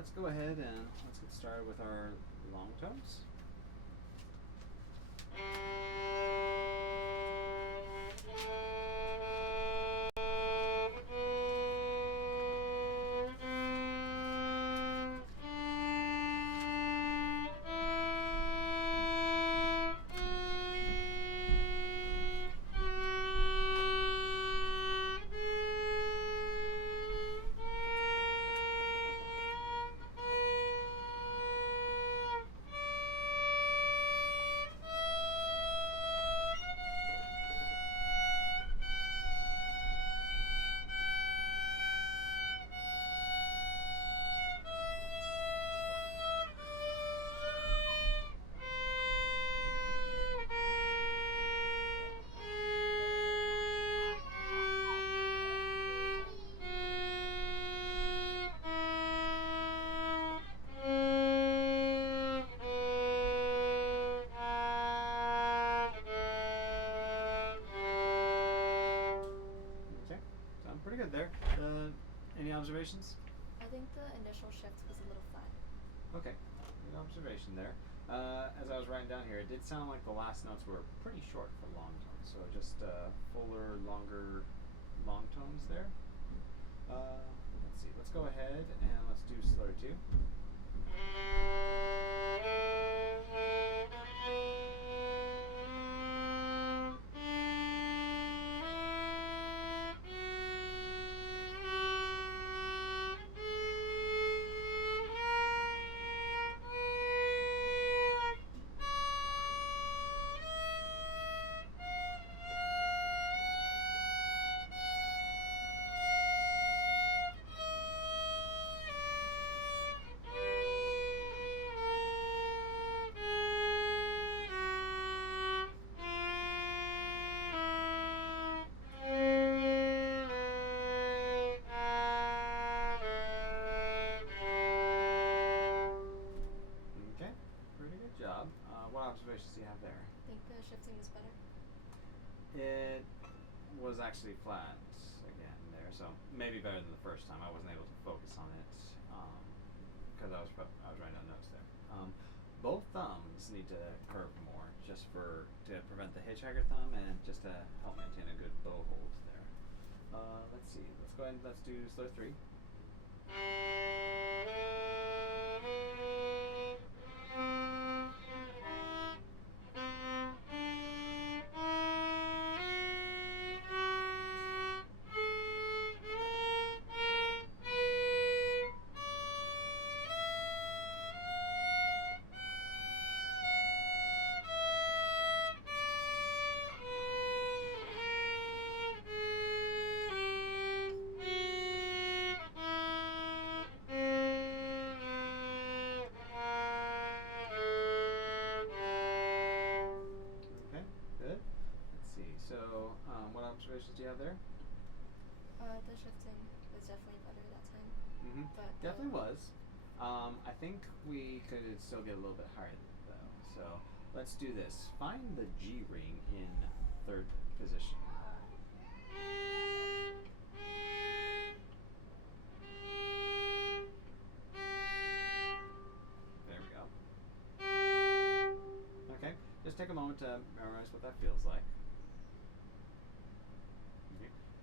let's go ahead and let's get started with our long tones. Pretty good there. Any observations? I think the initial shift was a little flat. Okay, good observation there. As I was writing down here, it did sound like the last notes were pretty short for long tones, so just fuller, longer long tones there. Let's see, let's go ahead and let's do slower two. What observations do you have there? I think the shifting is better. It was actually flat again there, so maybe better than the first time. I wasn't able to focus on it because I was writing down notes there. Both thumbs need to curve more, just to prevent the hitchhiker thumb and just to help maintain a good bow hold there. Let's see. Let's go ahead and let's do slow three. What observations do you have there? The shifting was definitely better that time. Mm-hmm. Definitely was. I think we could still get a little bit higher though. So let's do this. Find the G ring in third position. There we go. Okay, just take a moment to memorize what that feels like.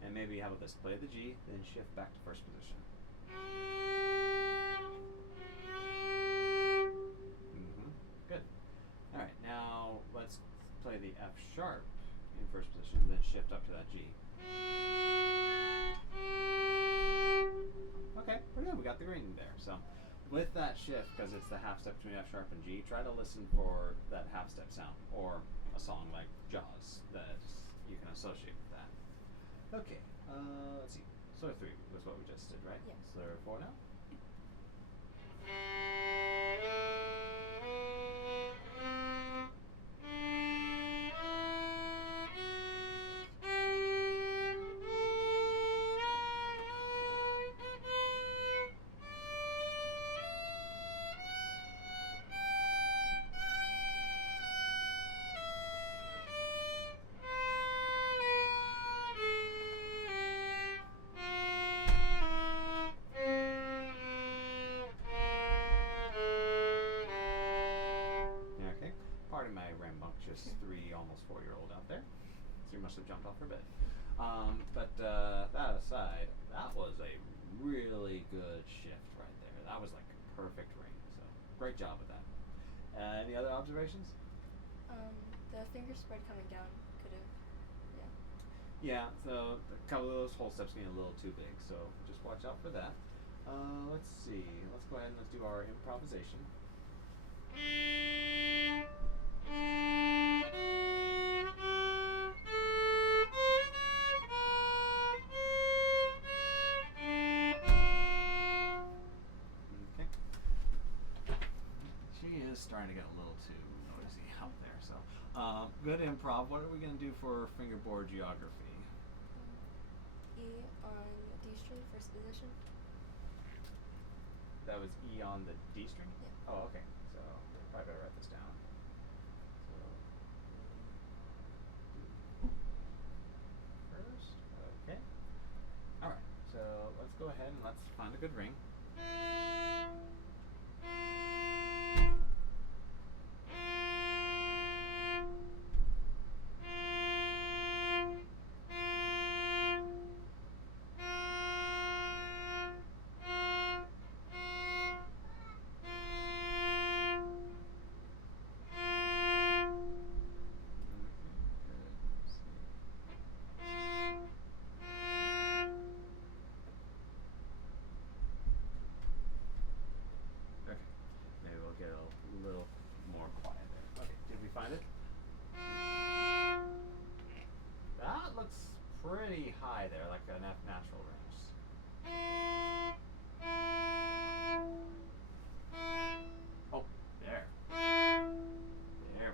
And maybe, how about this? Play the G, then shift back to first position. Mm-hmm. Good. All right, now let's play the F sharp in first position, then shift up to that G. Okay, pretty good. We got the ring there. So with that shift, because it's the half step between F sharp and G, try to listen for that half step sound, or a song like Jaws that you can associate with that. Okay, let's see. Slur 3 was what we just did, right? Yeah. Slur 4 now. my rambunctious 3, almost 4-year-old out there. So you must have jumped off her bed. But that aside, that was a really good shift right there. That was like a perfect ring. So great job with that. Any other observations? The finger spread coming down could have, yeah. Yeah, so a couple of those whole steps getting a little too big, so just watch out for that. Let's see. Let's go ahead and let's do our improvisation. Okay. She is starting to get a little too noisy out there, so good improv. What are we going to do for fingerboard geography? E on D string, first position. That was E on the D string? Yeah. Oh, okay. So probably better write this down. So first, okay. Alright, so let's go ahead and let's find a good ring. Okay, maybe we'll get a little more quiet there. Okay, did we find it? That looks pretty high there, like an F natural range. Oh, there. There we go.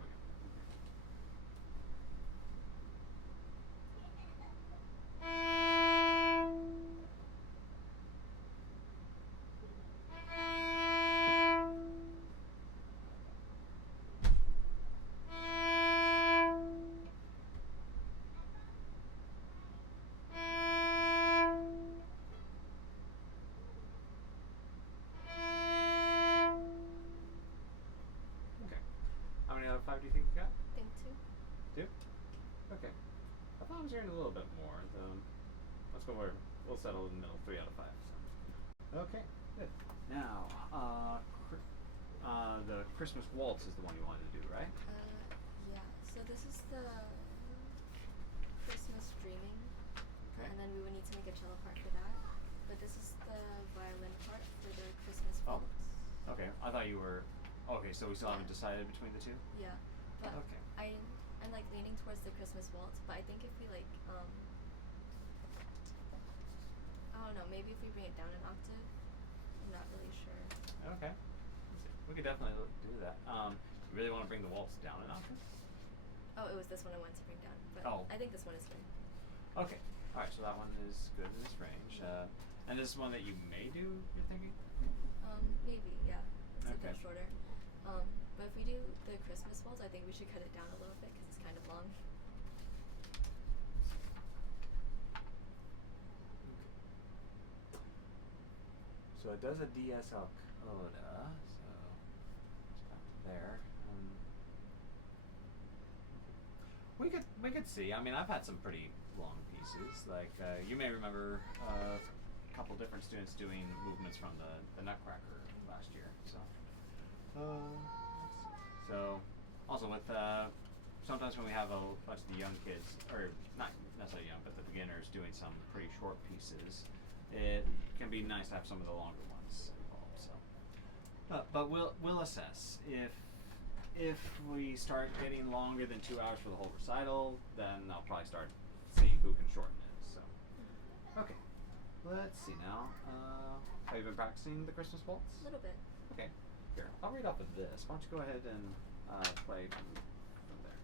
Okay. How many out of 5 do you think you got? I think 2. 2? Okay. I thought I was hearing a little bit more. Let's go where we'll settle in the middle, 3 out of 5. So. Okay, good. Now, the Christmas waltz is the one you wanted to do, right? Yeah. So this is the Christmas dreaming. Okay. And then we would need to make a cello part for that. But this is the violin part for the Christmas Oh. waltz. Okay, I thought you were. Okay, so we still haven't decided between the two? Yeah. But Okay. I'm like leaning towards the Christmas waltz, but I think if we like I don't know, maybe if we bring it down an octave. I'm not really sure. Okay. We could definitely do that. You really want to bring the waltz down an octave? Oh, it was this one I wanted to bring down. But Oh. I think this one is fine. Okay. Alright, so that one is good in this range. And this is one that you may do, you're thinking? Maybe, yeah. It's a bit Okay. shorter. But if we do the Christmas waltz, I think we should cut it down a little bit because it's kind of long. So it does a DSL coda, so it's back to there. We could see. I mean, I've had some pretty long pieces. Like you may remember a couple different students doing movements from the Nutcracker last year. So, let's see. So also with sometimes when we have a bunch of the young kids, or not necessarily young, but the beginners doing some pretty short pieces, it can be nice to have some of the longer ones involved. So, but we'll assess if we start getting longer than 2 hours for the whole recital, then I'll probably start seeing who can shorten it. So, okay, let's see now. Have you been practicing the Christmas waltz? A little bit. Okay, here I'll read off of this. Why don't you go ahead and play from there.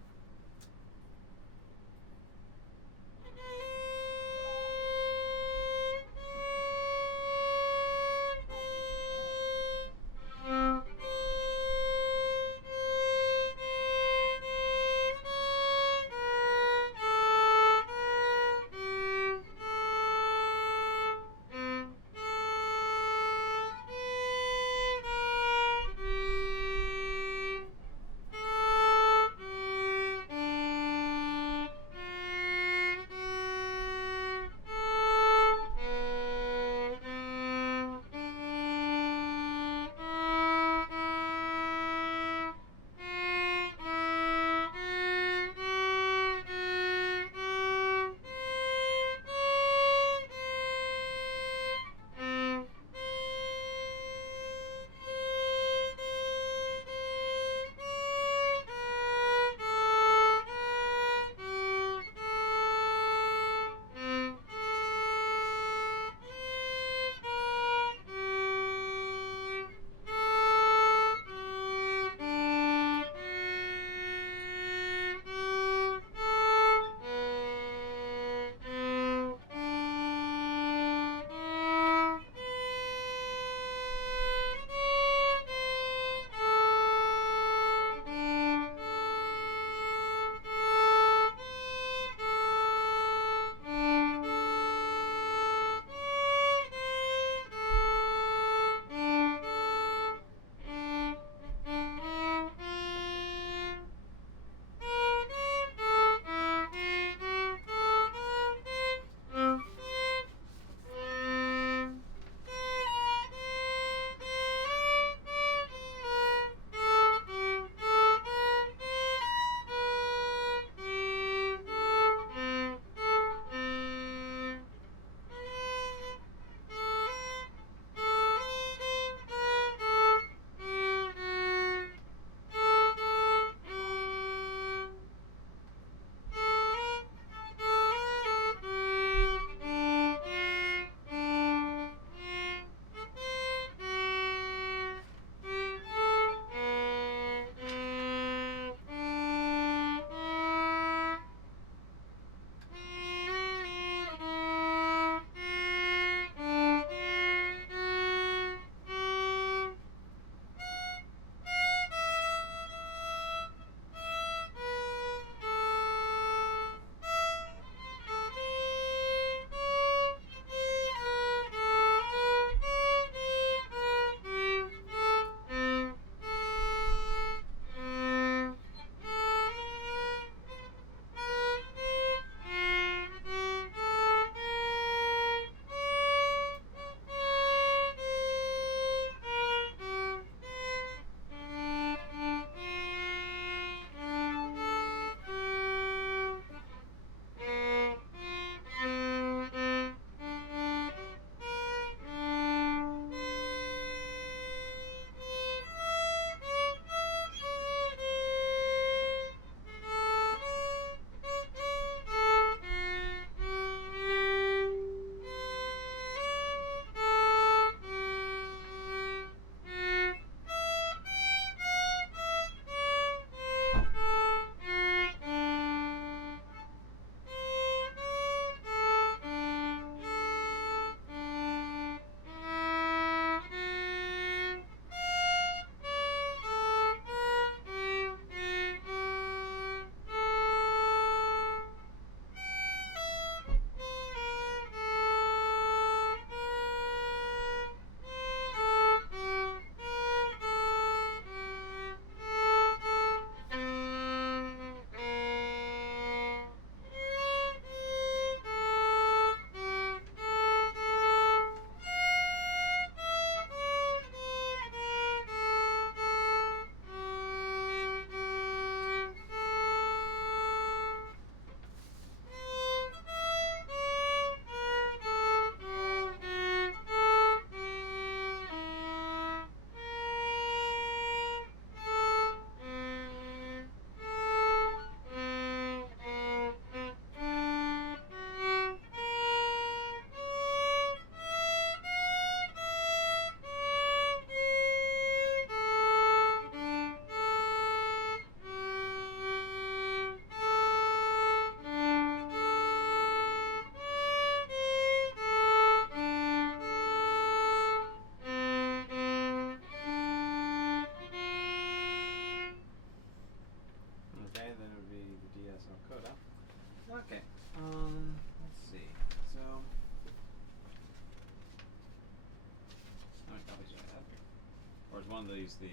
one of these the?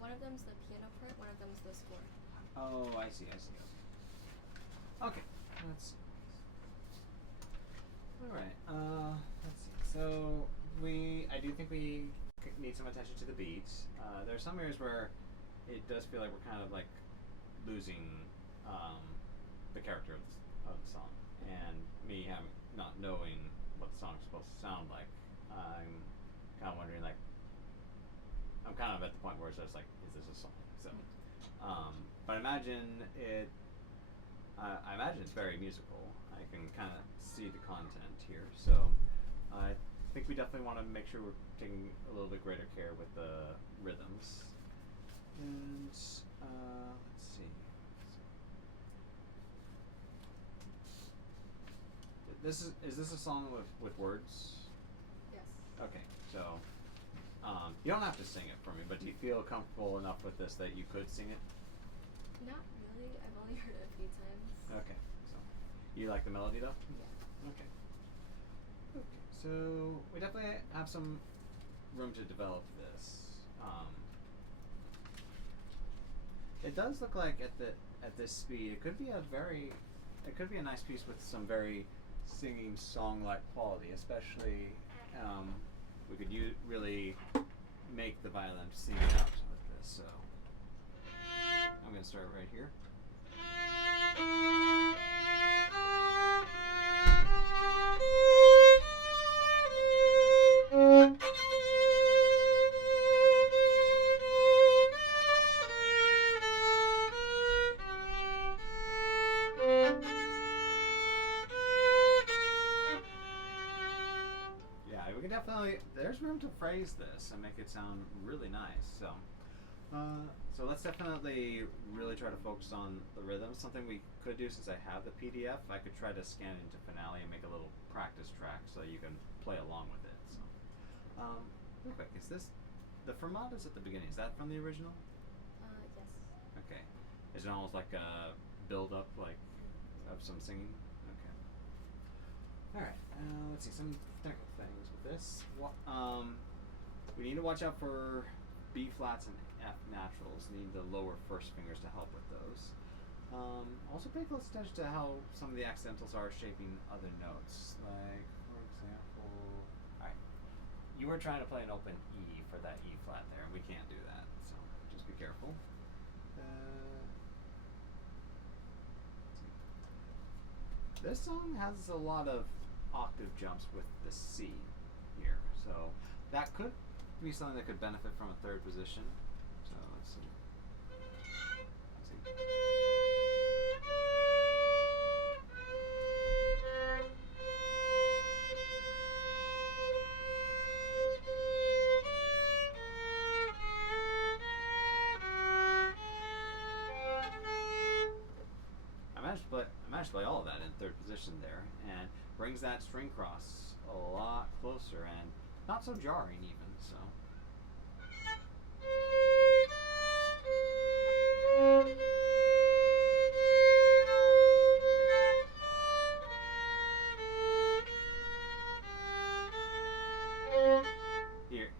One of them's the piano part. One of them's the score. Oh, I see. Okay, let's see. All right. Let's see. So I do think we need some attention to the beats. There are some areas where it does feel like we're kind of like losing the character of the song, and me not knowing what the song's supposed to sound like. I'm kind of wondering, like, I'm kind of at the point where it's just like, is this a song? So, but I imagine it's very musical. I can kind of see the content here, so I think we definitely want to make sure we're taking a little bit greater care with the rhythms. And let's see. Is this a song with words? Yes. Okay, so you don't have to sing it for me, but do you feel comfortable enough with this that you could sing it? Not really. I've only heard it a few times. Okay, so you like the melody though? Yeah. Okay. Okay, so we definitely have some room to develop this. It does look like at this speed, it could be a nice piece with some very singing song-like quality, especially we could really make the violin sing out with this. So I'm going to start right here. There's room to phrase this and make it sound really nice. So let's definitely really try to focus on the rhythm. Something we could do, since I have the PDF, I could try to scan into Finale and make a little practice track so you can play along with it. So, real quick, is this the fermata's at the beginning? Is that from the original? Yes. Okay. Is it almost like a build up, like of some singing? Okay. All right. Let's see some technical things with this. We need to watch out for B flats and F naturals. Need the lower first fingers to help with those. Also pay close attention to how some of the accidentals are shaping other notes. Like, for example, alright, you were trying to play an open E for that E flat there, and we can't do that, so just be careful. This song has a lot of octave jumps with the C here, so that could be something that could benefit from a third position. So let's see. I managed to play all of that in third position there, and brings that string cross a lot closer and not so jarring even. So.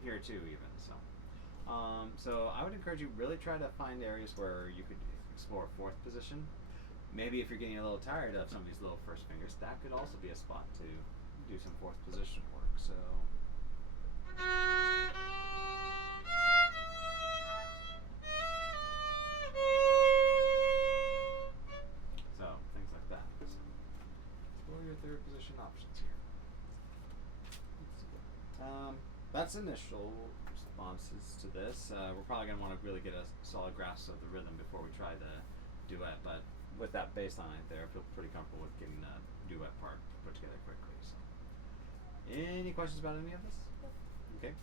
Here too even. So I would encourage you really try to find areas where you could explore fourth position. Maybe if you're getting a little tired of some of these little first fingers, that could also be a spot to do some fourth position work. So things like that. So explore your third position options here. That's initial responses to this. We're probably going to want to really get a solid grasp of the rhythm before we try the duet, but with that bass line right there, I feel pretty comfortable with getting the duet part put together quickly. So, any questions about any of this? Okay.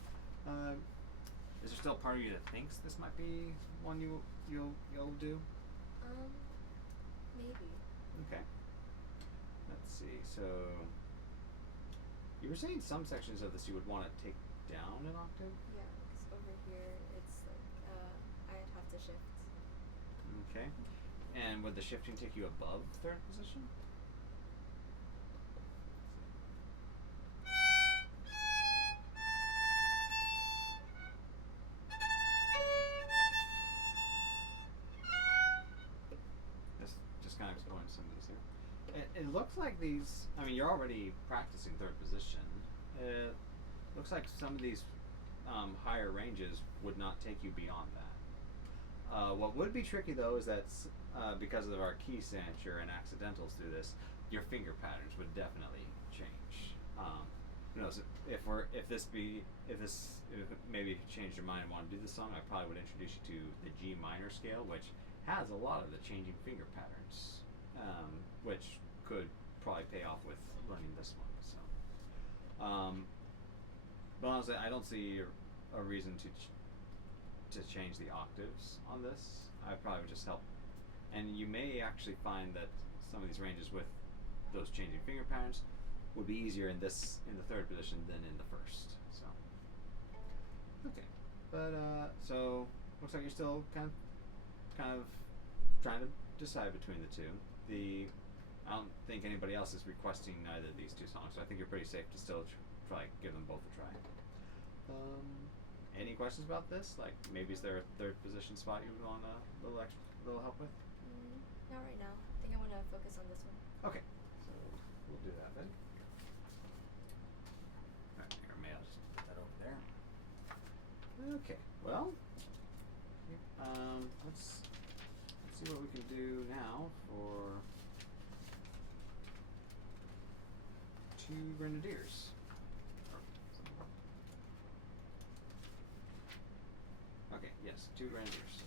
Is there still a part of you that thinks this might be one you'll do? Maybe. Okay. Let's see. So, you were saying some sections of this you would want to take down an octave? Yeah, because over here it's like I'd have to shift. Okay. And would the shifting take you above third position? it looks like these. I mean, you're already practicing third position. It looks like some of these higher ranges would not take you beyond that. What would be tricky though is that because of our key signature and accidentals through this, your finger patterns would definitely change. You know, so if maybe if you changed your mind and want to do this song, I probably would introduce you to the G minor scale, which has a lot of the changing finger patterns, which could probably pay off with learning this one. So, but honestly, I don't see a reason to change the octaves on this. I probably would just help, and you may actually find that some of these ranges with those changing finger patterns would be easier in the third position than in the first. So, okay, but so looks like you're still kind of trying to decide between the two. I don't think anybody else is requesting either of these two songs, so I think you're pretty safe to still try give them both a try. Any questions about this? Like, maybe is there a third position spot you would want a little help with? Not right now. I think I want to focus on this one. Okay, so we'll do that then. Alright, here, may I'll just put that over there. Okay, well, let's see what we can do now for 2 Grenadiers. Okay, yes, 2 Grenadiers.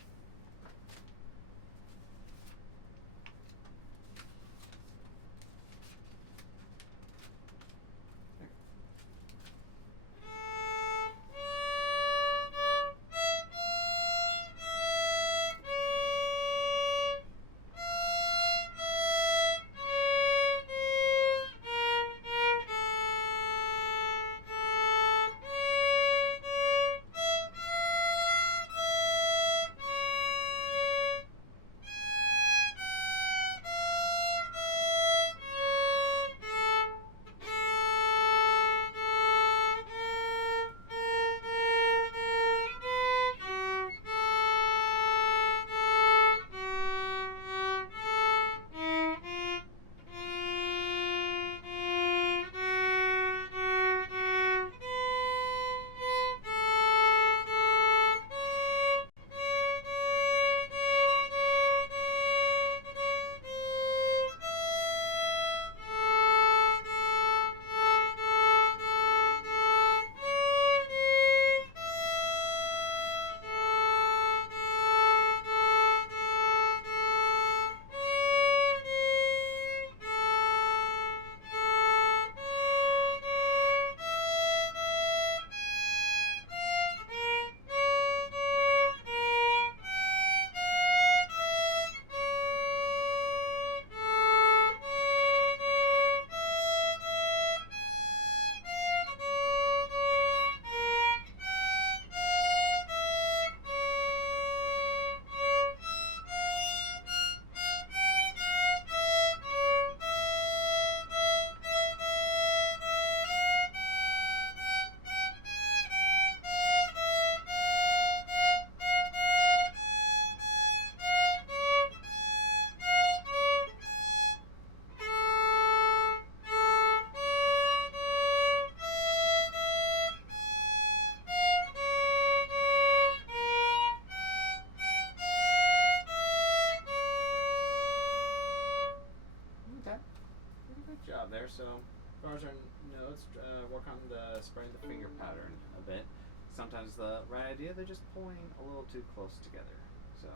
There, so as far as our notes, work on spreading the finger pattern a bit. Sometimes the right idea, they're just pulling a little too close together. So,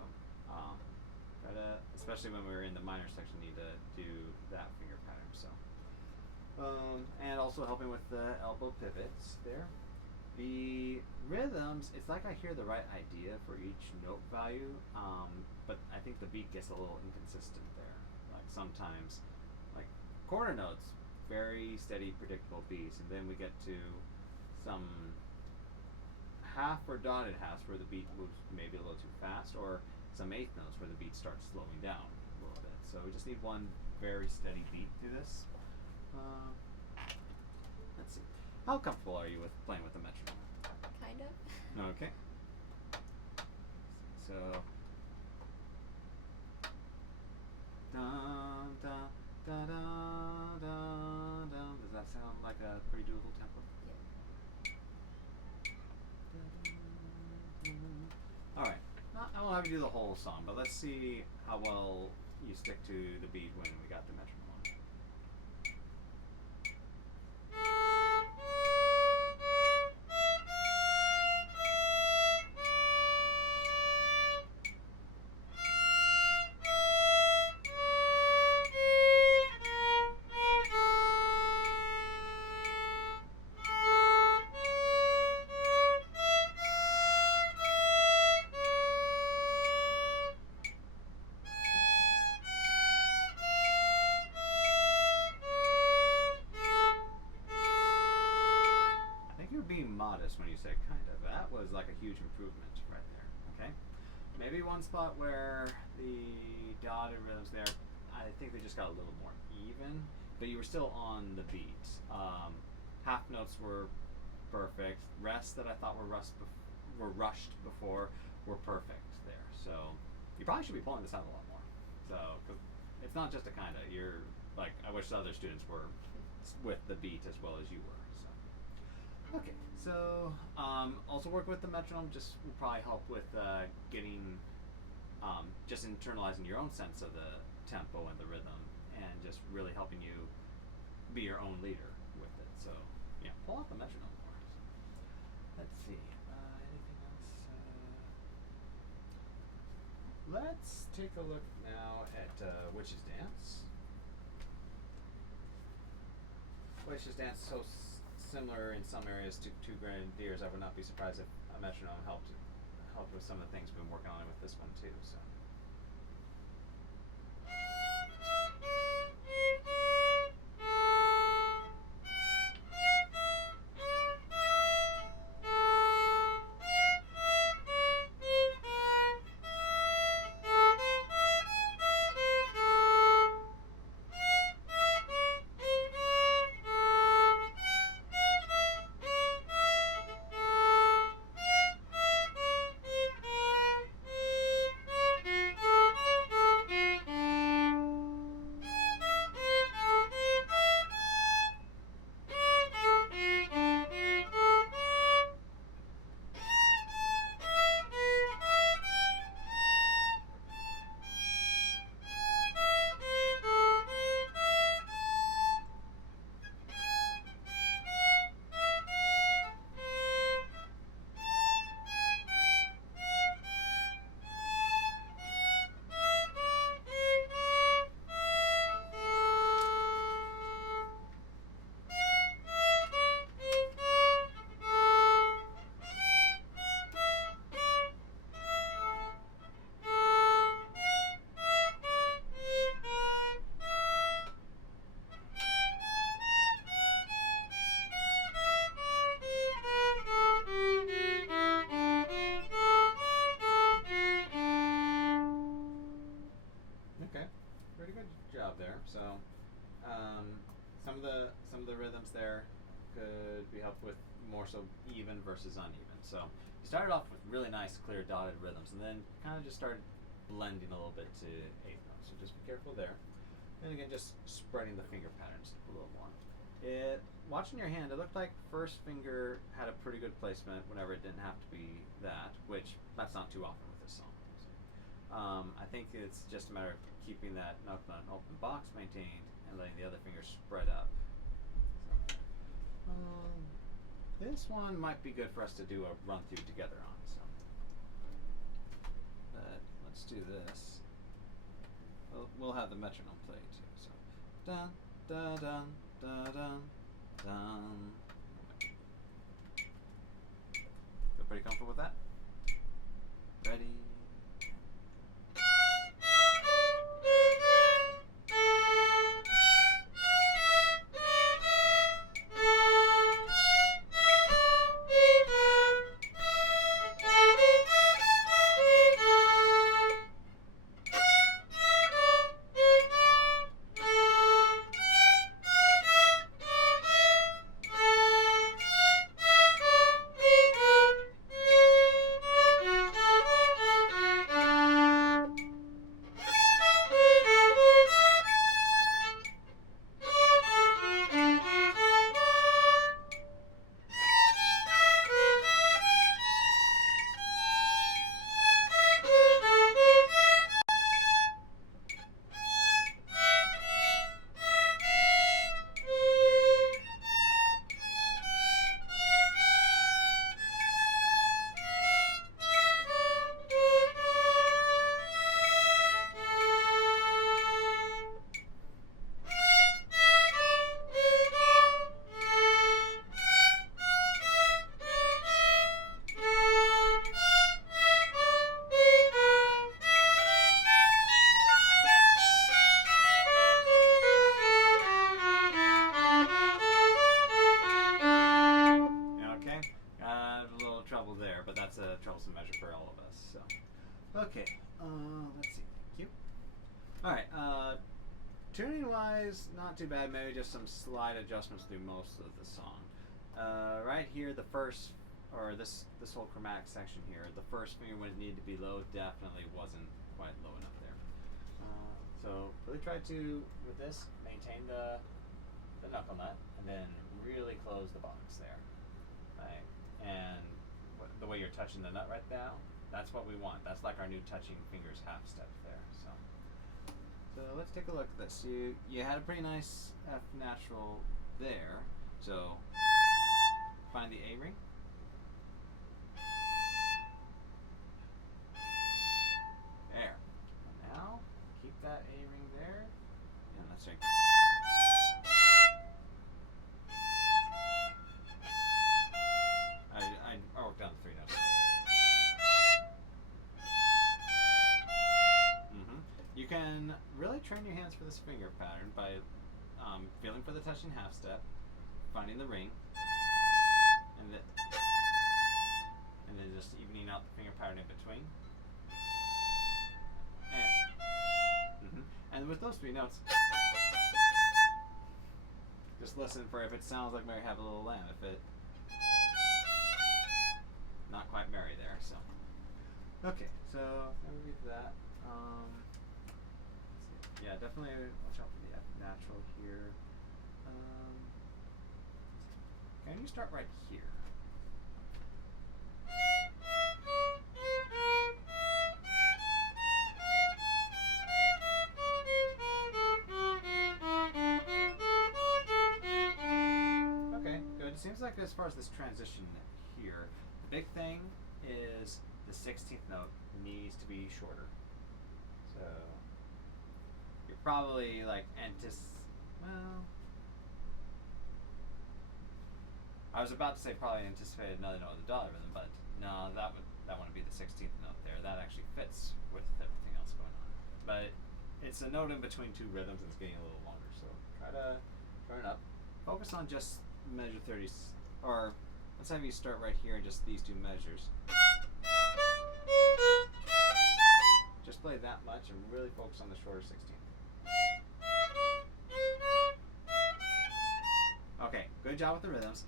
try to, especially when we're in the minor section, need to do that finger pattern. So, and also helping with the elbow pivots there. The rhythms, it's like I hear the right idea for each note value, but I think the beat gets a little inconsistent there. Like sometimes, like quarter notes, very steady, predictable beats, and then we get to some half or dotted halves where the beat moves maybe a little too fast, or some eighth notes where the beat starts slowing down a little bit. So we just need one very steady beat through this. Let's see. How comfortable are you with playing with the metronome? Kind of. Okay. So. Dun, dun, dun, dun. sound like a pretty doable tempo? Yep. Alright. I won't have you do the whole song, but let's see how well you stick to the beat when we got the metronome on. Being modest when you say kind of. That was like a huge improvement right there. Okay? Maybe one spot where the dotted rhythms there, I think they just got a little more even, but you were still on the beat. Half notes were perfect. Rests that I thought were rushed before were perfect there. So you probably should be pulling this out a lot more. So, 'cause it's not just a kind of. You're like, I wish the other students were with the beat as well as you were. Okay, so also work with the metronome just will probably help with getting, just internalizing your own sense of the tempo and the rhythm and just really helping you be your own leader with it. So, yeah, pull out the metronome more. So, let's see, anything else? Let's take a look now at Witch's Dance. Witch's Dance, so similar in some areas to Grenadiers. I would not be surprised if a metronome helped with some of the things we've been working on with this one too. So. There, so some of the rhythms there could be helped with more so even versus uneven. So you started off with really nice, clear, dotted rhythms, and then kind of just started blending a little bit to eighth notes. So just be careful there. And again, just spreading the finger patterns a little more. Watching your hand, it looked like first finger had a pretty good placement whenever it didn't have to be that, which that's not too often with this song. I think it's just a matter of keeping that note on an open box maintained and letting the other fingers spread up. So, this one might be good for us to do a run through together on. So, but let's do this. We'll have the metronome play too. So, dun dun dun dun dun dun. Feel pretty comfortable with that? Ready? a troublesome measure for all of us. So, okay, let's see. Thank you. All right. Tuning wise, not too bad. Maybe just some slight adjustments through most of the song. Right here, the first, or this whole chromatic section here, the first finger when it needed to be low definitely wasn't quite low enough there. So really try to, with this, maintain the knuckle nut, and then really close the box there, right? And the way you're touching the nut right now, that's what we want. That's like our new touching fingers half step there. So let's take a look at this. You had a pretty nice F natural there. So find the A ring. There. And now keep that A ring there. And let's sing. I worked down the 3 notes. You can really train your hands for this finger pattern by feeling for the touching half step, finding the ring, and then just evening out the finger pattern in between. And with those 3 notes, just listen for if it sounds like Mary Have a Little Lamb. If it not quite Mary there. So okay, so let me read that. Yeah, definitely watch out for the F natural here. Can you start right here? Okay, good. It seems like as far as this transition here, the big thing is the 16th note needs to be shorter. So you're probably like well, I was about to say probably anticipated another note of the dollar rhythm, but no, that wouldn't be the 16th note there. That actually fits with everything else going on. But it's a note in between 2 rhythms and it's getting a little longer. So try to turn it up. Focus on just measure 30, or let's have you start right here and just these 2 measures. Just play that much and really focus on the shorter 16th. Okay, good job with the rhythms.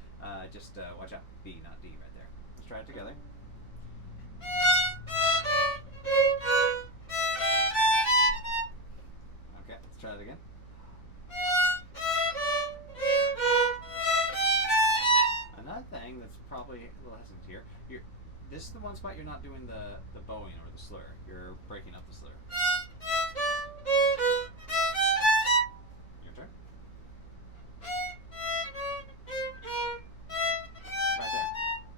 Just watch out. B, not D right there. Let's try it together. Okay, let's try it again. Another thing that's probably a little hesitant here, this is the one spot you're not doing the bowing or the slur. You're breaking up the slur. Your turn. Right there.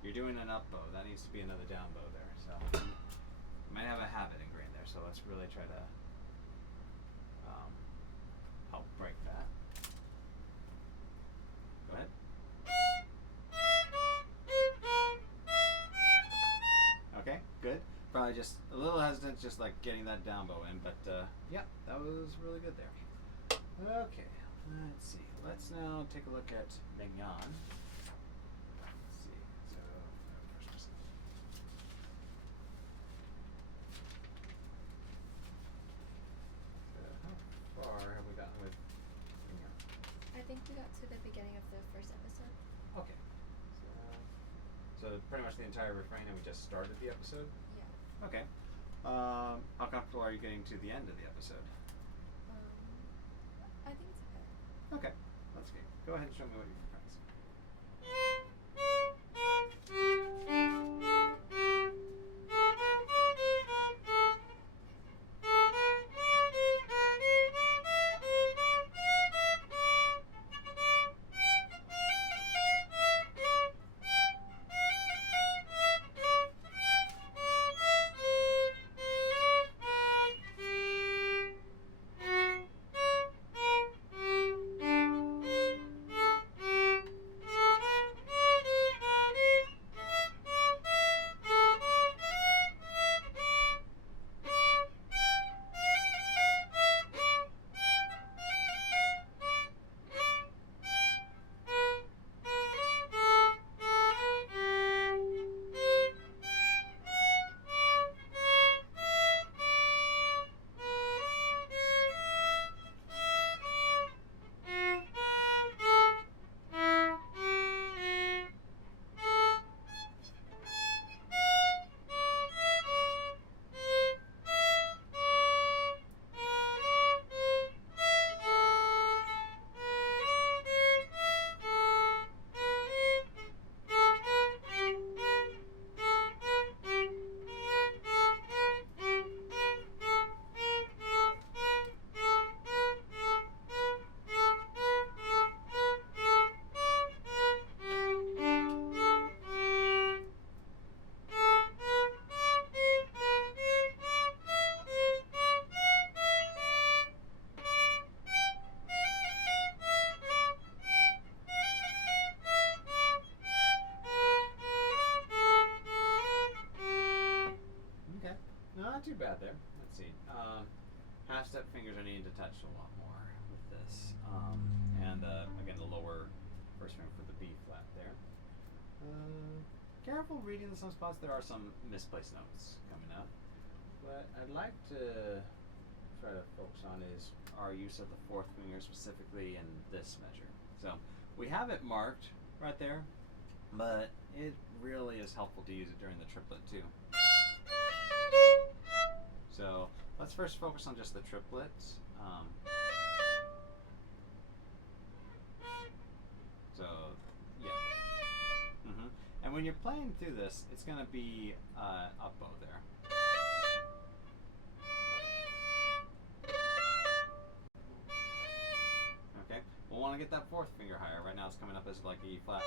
You're doing an up bow. That needs to be another down bow there. So you might have a habit ingrained there. So let's really try to help break that. Go ahead. Okay, good. Probably just a little hesitant, just like getting that down bow in, but yeah, that was really good there. Okay, let's see. Let's now take a look at Mignon. Let's see. So, how far have we gotten with Mignon? I think we got to the beginning of the first episode. Okay. So pretty much the entire refrain, and we just started the episode? Yeah. Okay. How comfortable are you getting to the end of the episode? I think it's okay. Okay, let's go ahead and show me what you can practice. not too bad there. Let's see. Half step fingers are needing to touch a lot more with this. And again, the lower first finger for the B flat there. Careful reading in some spots. There are some misplaced notes coming up. What I'd like to try to focus on is our use of the fourth finger specifically in this measure. So we have it marked right there, but it really is helpful to use it during the triplet too. So let's first focus on just the triplets. So yeah. And when you're playing through this, it's going to be up bow there. Okay, we'll want to get that fourth finger higher. Right now it's coming up as like E flat.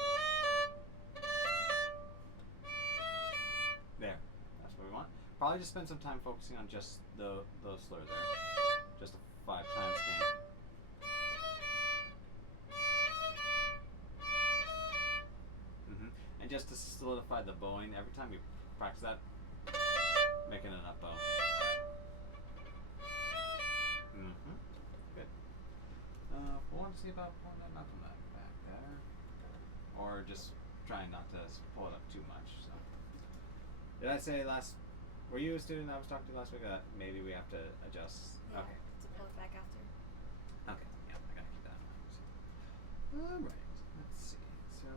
There, that's what we want. Probably just spend some time focusing on just those slurs there. Just a 5 times game. And just to solidify the bowing, every time you practice that, making an up bow. Good. We'll want to see about pulling that knuckle nut back there. Or just trying not to pull it up too much. So. Did I say were you a student I was talking to last week that maybe we have to adjust? Yeah, Okay. to pull it back after. Okay, yeah, I gotta keep that in mind. Alright, let's see. So,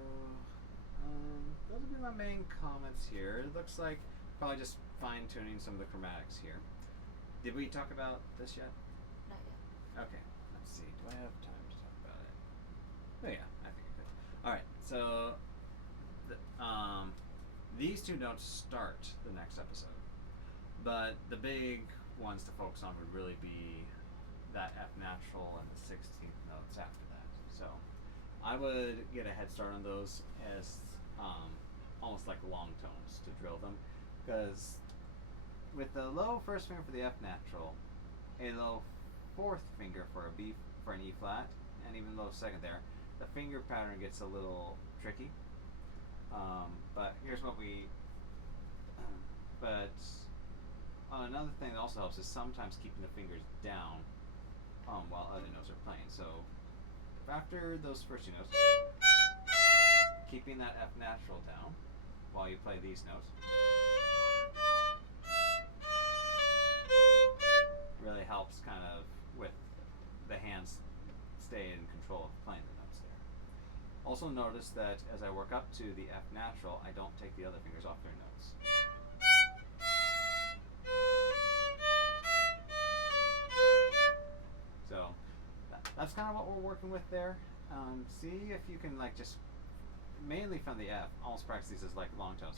those would be my main comments here. It looks like probably just fine tuning some of the chromatics here. Did we talk about this yet? Not yet. Okay, let's see. Do I have time to talk about it? Oh yeah, I think I could. Alright, so these two notes start the next episode. But the big ones to focus on would really be that F natural and the 16th notes after that. So I would get a head start on those as almost like long tones to drill them, because with the low first finger for the F natural, a low fourth finger for a B for an E flat, and even low second there, the finger pattern gets a little tricky. But here's what but another thing that also helps is sometimes keeping the fingers down while other notes are playing. So if after those first two notes, keeping that F natural down while you play these notes really helps kind of with the hands stay in control of playing the notes there. Also notice that as I work up to the F natural, I don't take the other fingers off their notes. So that's kind of what we're working with there. See if you can like just mainly from the F, almost practice these as like long tones.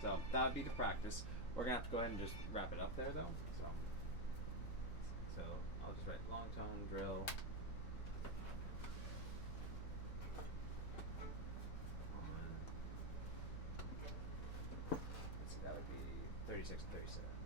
So that would be the practice. We're gonna have to go ahead and just wrap it up there though. So I'll just write long tone drill. Let's see, that would be 36 and 37.